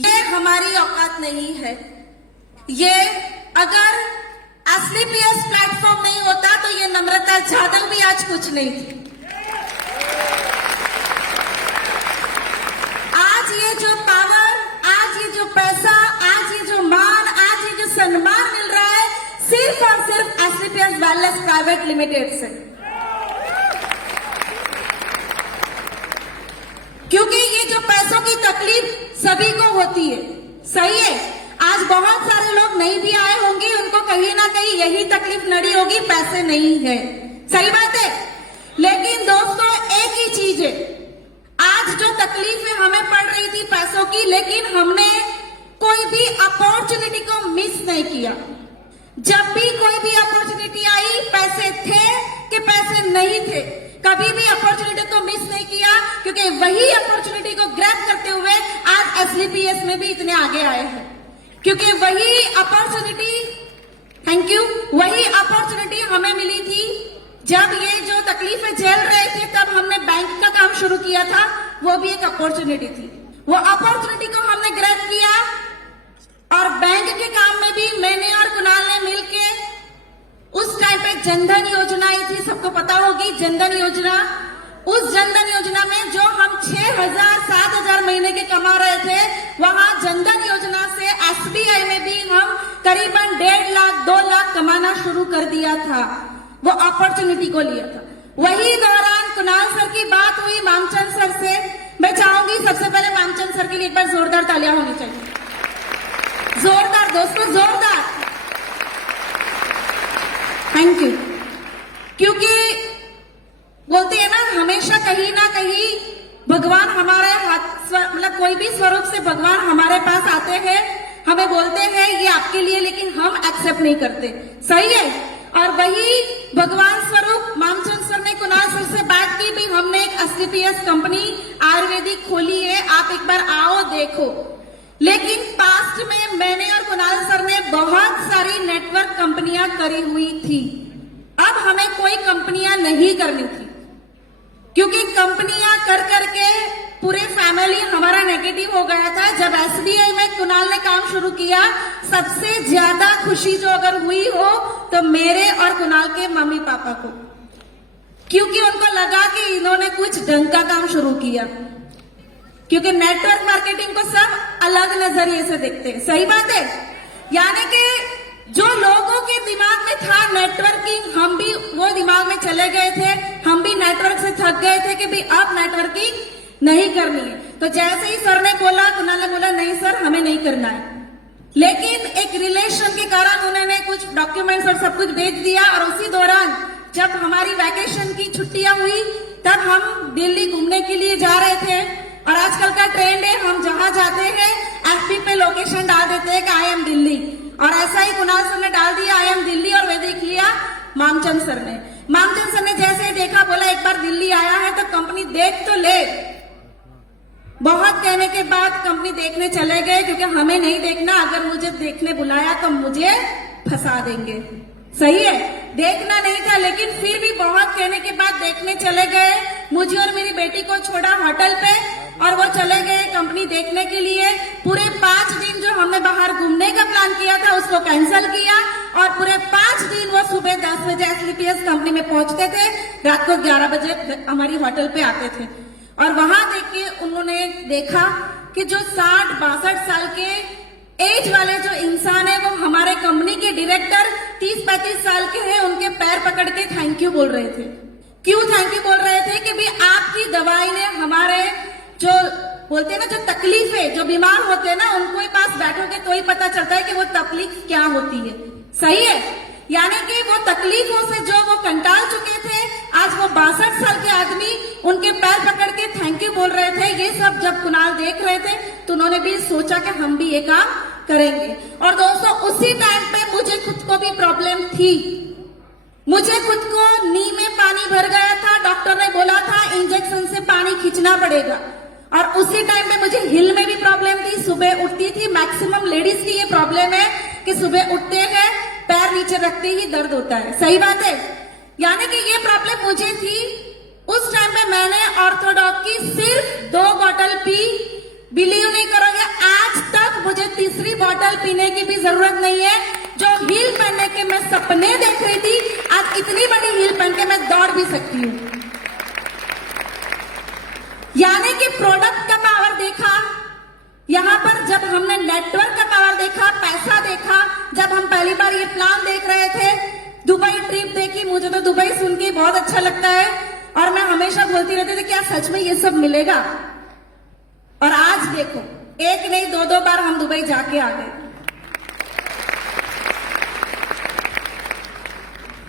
ये हमारी औकात नहीं है। ये अगर एसलीपीएस प्लेटफॉर्म नहीं होता तो ये नम्रता जाधव भी आज कुछ नहीं थी। आज ये जो पावर, आज ये जो पैसा, आज ये जो मान, आज ये जो सम्मान मिल रहा है सिर्फ और सिर्फ एसलीपीएस वेलनेस प्राइवेट लिमिटेड से। क्योंकि ये जो पैसों की तकलीफ सभी को होती है, सही है। आज बहुत सारे लोग नहीं भी आए होंगे, उनको कहीं ना कहीं यही तकलीफ नड़ी होगी, पैसे नहीं है, सही बात है। लेकिन दोस्तों एक ही चीज है, आज जो तकलीफें हमें पड़ रही थी पैसों की, लेकिन हमने कोई भी अपॉर्चुनिटी को मिस नहीं किया। जब भी कोई भी अपॉर्चुनिटी आई, पैसे थे कि पैसे नहीं थे, कभी भी अपॉर्चुनिटी को मिस नहीं किया, क्योंकि वही अपॉर्चुनिटी को ग्रैब करते हुए आज एसलीपीएस में भी इतने आगे आए हैं। क्योंकि वही अपॉर्चुनिटी, थैंक यू, वही अपॉर्चुनिटी हमें मिली थी जब ये जो तकलीफें झेल रहे थे, तब हमने बैंक का काम शुरू किया था। वो भी एक अपॉर्चुनिटी थी। वो अपॉर्चुनिटी को हमने ग्रैब किया और बैंक के काम में भी मैंने और कुणाल ने मिलके, उस टाइम पे जनधन योजना आई थी, सबको पता होगी जनधन योजना। उस जनधन योजना में जो हम 6,000 7,000 महीने के कमा रहे थे, वहां जनधन योजना से एसबीआई में भी हम करीबन 1.5 लाख 2 लाख कमाना शुरू कर दिया था। वो अपॉर्चुनिटी को लिया था। वही दौरान कुणाल सर की बात हुई मामचंद सर से। मैं चाहूंगी सबसे पहले मामचंद सर के लिए एक बार जोरदार तालियां होनी चाहिए। जोरदार दोस्तों, जोरदार, थैंक यू। क्योंकि बोलते हैं ना, हमेशा कहीं ना कहीं भगवान हमारे हाथ, मतलब कोई भी स्वरूप से भगवान हमारे पास आते हैं, हमें बोलते हैं ये आपके लिए, लेकिन हम एक्सेप्ट नहीं करते, सही है। और वही भगवान स्वरूप मामचंद सर ने कुणाल सर से बात की, भी हमने एक एसलीपीएस कंपनी आयुर्वेदिक खोली है, आप एक बार आओ देखो। लेकिन पास्ट में मैंने और कुणाल सर ने बहुत सारी नेटवर्क कंपनियां करी हुई थी। अब हमें कोई कंपनियां नहीं करनी थी, क्योंकि कंपनियां कर करके पूरे फैमिली हमारा नेगेटिव हो गया था। जब एसबीआई में कुणाल ने काम शुरू किया, सबसे ज्यादा खुशी जो अगर हुई हो तो मेरे और कुणाल के मम्मी पापा को, क्योंकि उनको लगा कि इन्होंने कुछ ढंग का काम शुरू किया। क्योंकि नेटवर्क मार्केटिंग को सब अलग नजरिए से देखते हैं, सही बात है। यानी कि जो लोगों के दिमाग में था नेटवर्किंग, हम भी वो दिमाग में चले गए थे, हम भी नेटवर्क से थक गए थे कि भी अब नेटवर्किंग नहीं करनी है। तो जैसे ही सर ने बोला, कुणाल ने बोला नहीं सर हमें नहीं करना है। लेकिन एक रिलेशन के कारण उन्होंने कुछ डॉक्यूमेंट्स और सब कुछ भेज दिया। और उसी दौरान जब हमारी वैकेशन की छुट्टियां हुई, तब हम दिल्ली घूमने के लिए जा रहे थे। और आजकल का ट्रेंड है, हम जहां जाते हैं एफपी पे लोकेशन डाल देते हैं कि आई एम दिल्ली। और ऐसा ही कुणाल सर ने डाल दिया आई एम दिल्ली, और वे देख लिया मामचंद सर ने। मामचंद सर ने जैसे देखा, बोला एक बार दिल्ली आया है तो कंपनी देख तो ले। बहुत कहने के बाद कंपनी देखने चले गए, क्योंकि हमें नहीं देखना, अगर मुझे देखने बुलाया तो मुझे फंसा देंगे, सही है। देखना नहीं था, लेकिन फिर भी बहुत कहने के बाद देखने चले गए। मुझे और मेरी बेटी को छोड़ा होटल पे और वो चले गए कंपनी देखने के लिए। पूरे 5 दिन जो हमने बाहर घूमने का प्लान किया था उसको कैंसिल किया, और पूरे 5 दिन वो सुबह 10 बजे एसलीपीएस कंपनी में पहुंचते थे, रात को 11 बजे हमारी होटल पे आते थे। और वहां देख के उन्होंने देखा कि जो 60-62 साल के एज वाले जो इंसान है, वो हमारे कंपनी के डायरेक्टर 30-35 साल के हैं, उनके पैर पकड़ के थैंक यू बोल रहे थे। क्यों थैंक यू बोल रहे थे? कि भी आपकी दवाई ने हमारे जो बोलते हैं ना, जो तकलीफ है, जो बीमार होते हैं ना, उनको ही पास बैठोगे तो ही पता चलता है कि वो तकलीफ क्या होती है, सही है। यानी कि वो तकलीफों से जो वो कंटाल चुके थे, आज वो 62 साल के आदमी उनके पैर पकड़ के थैंक यू बोल रहे थे। ये सब जब कुणाल देख रहे थे तो उन्होंने भी सोचा कि हम भी ये काम करेंगे। और दोस्तों उसी टाइम पे मुझे खुद को भी प्रॉब्लम थी। मुझे खुद को नी में पानी भर गया था, डॉक्टर ने बोला था इंजेक्शन से पानी खींचना पड़ेगा। और उसी टाइम पे मुझे हिल में भी प्रॉब्लम थी, सुबह उठती थी। मैक्सिमम लेडीज की ये प्रॉब्लम है कि सुबह उठते हैं पैर नीचे रखते ही दर्द होता है, सही बात है। यानी कि ये प्रॉब्लम मुझे थी। उस टाइम पे मैंने ऑर्थोडॉक की सिर्फ 2 बॉटल पी। बिलीव नहीं करोगे, आज तक सपने देख रही थी, आज इतनी बड़ी हील पहन के मैं दौड़ भी सकती हूँ। यानी कि प्रोडक्ट का पावर देखा, यहां पर जब हमने नेटवर्क का पावर देखा, पैसा देखा, जब हम पहली बार ये प्लान देख रहे थे, दुबई ट्रिप देखी, मुझे तो दुबई सुन के बहुत अच्छा लगता है और मैं हमेशा बोलती रहती थी क्या सच में ये सब मिलेगा। और आज देखो, एक नहीं दो बार हम दुबई जाके आ गए।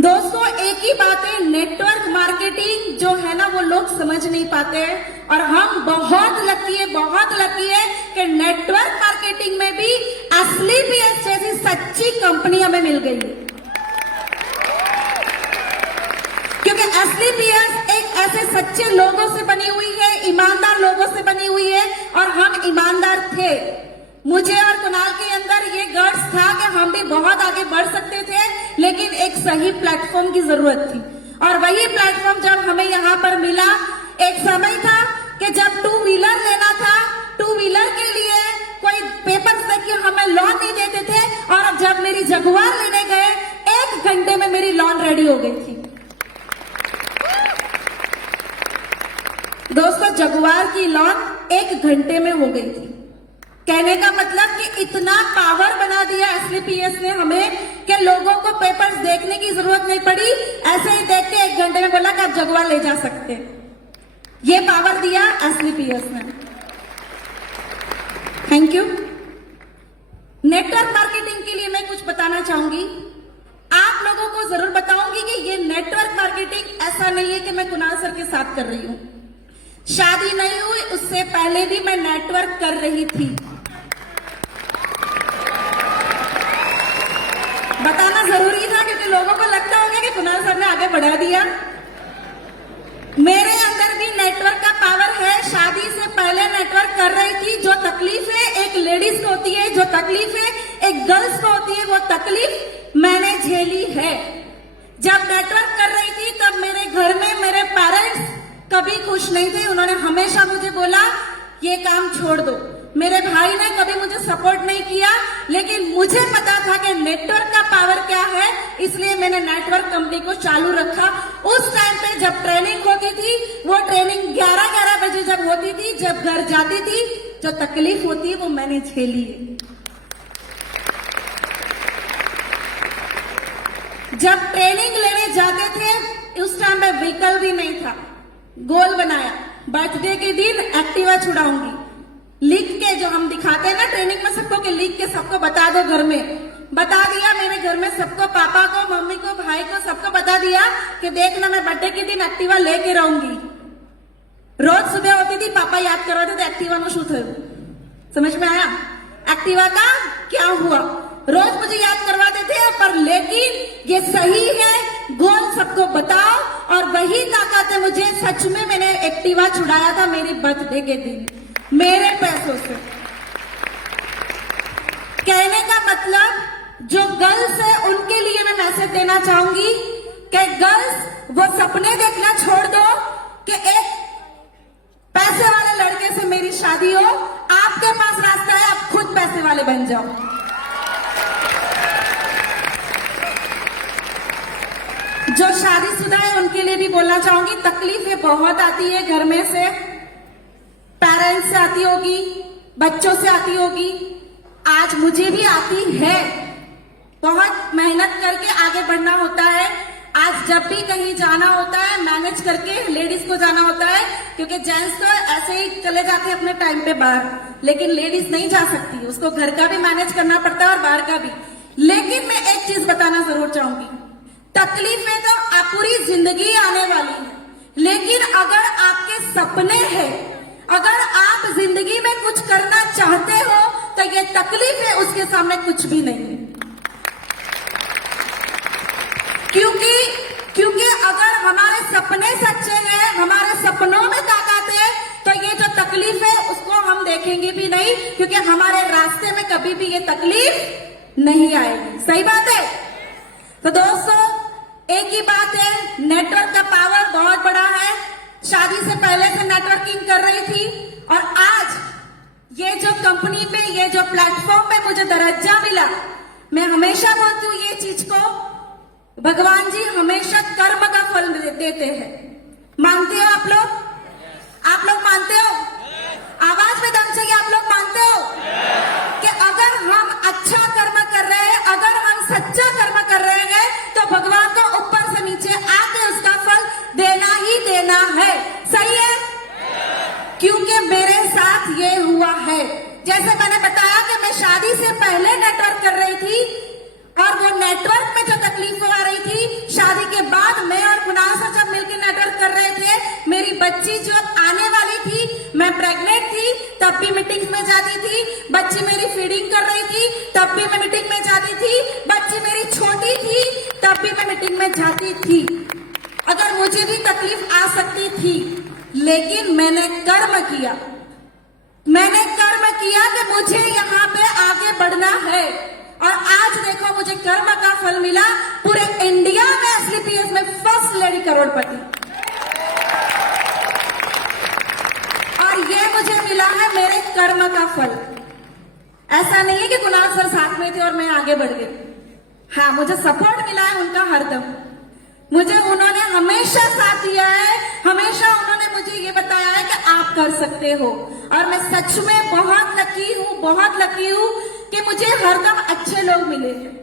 दोस्तों एक ही बात है, नेटवर्क मार्केटिंग जो है ना वो लोग समझ नहीं पाते हैं और हम बहुत लकी है कि नेटवर्क मार्केटिंग में भी असली पीएस जैसी सच्ची कंपनी हमें मिल गई है। क्योंकि असली पीएस एक ऐसे सच्चे लोगों से बनी हुई है, ईमानदार लोगों से बनी हुई है और हम ईमानदार थे। मुझे और कुणाल के अंदर ये गट्स था कि हम भी बहुत आगे बढ़ सकते थे, लेकिन एक सही प्लेटफॉर्म की जरूरत थी और वही प्लेटफॉर्म जब हमें यहाँ पर मिला। एक समय था कि जब टू व्हीलर लेना था, टू व्हीलर के लिए कोई पेपर्स तक हमें लोन नहीं देते थे और अब जब मेरी जगुआर लेने गए 1 घंटे में मेरी लोन रेडी हो गई थी। दोस्तों जगुआर की लोन 1 घंटे में हो गई थी। कहने का मतलब कि इतना पावर बना दिया असली पीएस ने हमें कि लोगों को पेपर्स देखने की जरूरत नहीं पड़ी, ऐसे ही देख के 1 घंटे में बोला कि आप जगुआर ले जा सकते हैं। ये पावर दिया असली पीएस ने। Thank you. नेटवर्क मार्केटिंग के लिए मैं कुछ बताना चाहूंगी, आप लोगों को जरूर बताऊंगी कि ये नेटवर्क मार्केटिंग ऐसा नहीं है कि मैं कुणाल सर के साथ कर रही हूं। शादी नहीं हुई उससे पहले भी मैं नेटवर्क कर रही थी। बताना जरूरी था क्योंकि लोगों को लगता होगा कि कुणाल सर ने आगे बढ़ा दिया। मेरे अंदर भी नेटवर्क का पावर है। शादी से पहले नेटवर्क कर रही थी। जो तकलीफें एक लेडीज को होती है, जो तकलीफें एक गर्ल्स को होती है, वो तकलीफ मैंने झेली है। जब नेटवर्क कर रही थी तब मेरे घर में मेरे पेरेंट्स कभी खुश नहीं थे। उन्होंने हमेशा मुझे बोला ये काम छोड़ दो। मेरे भाई ने कभी मुझे सपोर्ट नहीं किया, लेकिन मुझे पता था कि नेटवर्क का पावर क्या है, इसलिए मैंने नेटवर्क कंपनी को चालू रखा। उस टाइम पे जब ट्रेनिंग होती थी, वो ट्रेनिंग 11-11 बजे जब होती थी, जब घर जाती थी, जो तकलीफ होती है वो मैंने झेली है। जब ट्रेनिंग लेने जाते थे उस टाइम पे व्हीकल भी नहीं था। गोल बनाया, बर्थडे के दिन एक्टिवा छुड़ाऊंगी, लिख के जो हम दिखाते हैं ना ट्रेनिंग में सबको, कि लिख के सबको बता दो। घर में बता दिया, मेरे घर में सबको, पापा को, मम्मी को, भाई को, सबको बता दिया कि देखना मैं बर्थडे के दिन एक्टिवा लेके रहूंगी। रोज सुबह होती थी, पापा याद करवाते थे एक्टिवा नो शू थયું। समझ में आया एक्टिवा का क्या हुआ? रोज मुझे याद करवाते थे, पर लेकिन ये सही है, गोल सबको बताओ। और वही ताकत है मुझे। सच में मैंने एक्टिवा छुड़ाया था मेरी बर्थडे के दिन मेरे पैसों से। कहने का मतलब जो गर्ल्स है उनके लिए मैं मैसेज देना चाहूंगी कि गर्ल्स वो सपने देखना छोड़ दो कि एक पैसे वाले लड़के से मेरी शादी हो। आपके पास रास्ता है, आप खुद पैसे वाले बन जाओ। जो शादीशुदा है उनके लिए भी बोलना चाहूंगी, तकलीफें बहुत आती है घर में से, पेरेंट्स से आती होगी, बच्चों से आती होगी, आज मुझे भी आती है। बहुत मेहनत करके आगे बढ़ना होता है। आज जब भी कहीं जाना होता है मैनेज करके लेडीज को जाना होता है, क्योंकि जेंट्स तो ऐसे ही चले जाते हैं अपने टाइम पे बाहर, लेकिन लेडीज नहीं जा सकती, उसको घर का भी मैनेज करना पड़ता है और बाहर का भी। लेकिन मैं एक चीज बताना जरूर चाहूंगी, तकलीफें तो पूरी जिंदगी आने वाली है, लेकिन अगर आपके सपने हैं, अगर आप जिंदगी में कुछ करना चाहते हो तो ये तकलीफें उसके सामने कुछ भी नहीं है। क्योंकि अगर हमारे सपने सच्चे हैं, हमारे सपनों में ताकत है, तो ये जो तकलीफ है उसको हम देखेंगे भी नहीं, क्योंकि हमारे रास्ते में कभी भी ये तकलीफ नहीं आएगी। सही बात है। तो दोस्तों एक ही बात है, नेटवर्क का पावर बहुत बड़ा है। शादी से पहले से नेटवर्किंग कर रही थी और आज ये जो कंपनी पे, ये जो प्लेटफॉर्म पे मुझे दर्जा मिला, मैं हमेशा बोलती हूँ ये चीज को भगवान जी हमेशा कर्म का फल देते हैं। मानते हो आप लोग? आप लोग मानते हो? आवाज में दम चाहिए, आप लोग मानते हो कि अगर हम अच्छा कर्म कर रहे हैं, अगर हम सच्चा कर्म कर रहे हैं, तो भगवान को ऊपर से नीचे आके उसका फल देना ही देना है। सही है? क्योंकि मेरे साथ ये हुआ है। जैसे मैंने बताया कि मैं शादी से पहले नेटवर्क कर रही थी और वो नेटवर्क में जो तकलीफ आ रही थी, शादी के बाद मैं और कुणाल सर जब मिलकर नेटवर्क कर रहे थे, मेरी बच्ची जो आने वाली थी, मैं प्रेग्नेंट थी, तब भी मीटिंग्स में जाती थी। बच्ची मेरी फीडिंग कर रही थी, तब भी मैं मीटिंग में जाती थी। बच्ची मेरी छोटी थी, तब भी मैं मीटिंग में जाती थी। अगर मुझे भी तकलीफ आ सकती थी, लेकिन मैंने कर्म किया। मैंने कर्म किया कि मुझे यहाँ पे आगे बढ़ना है, और आज देखो मुझे कर्म का फल मिला। पूरे इंडिया में एसलीपीएस में फर्स्ट लेडी करोड़पति, और ये मुझे मिला है मेरे कर्म का फल। ऐसा नहीं है कि कुणाल सर साथ में थे और मैं आगे बढ़ गई। हाँ, मुझे सपोर्ट मिला है उनका हरदम। मुझे उन्होंने हमेशा साथ दिया है, हमेशा उन्होंने मुझे ये बताया है कि आप कर सकते हो। और मैं सच में बहुत लकी हूँ, बहुत लकी हूँ कि मुझे हरदम अच्छे लोग मिले हैं।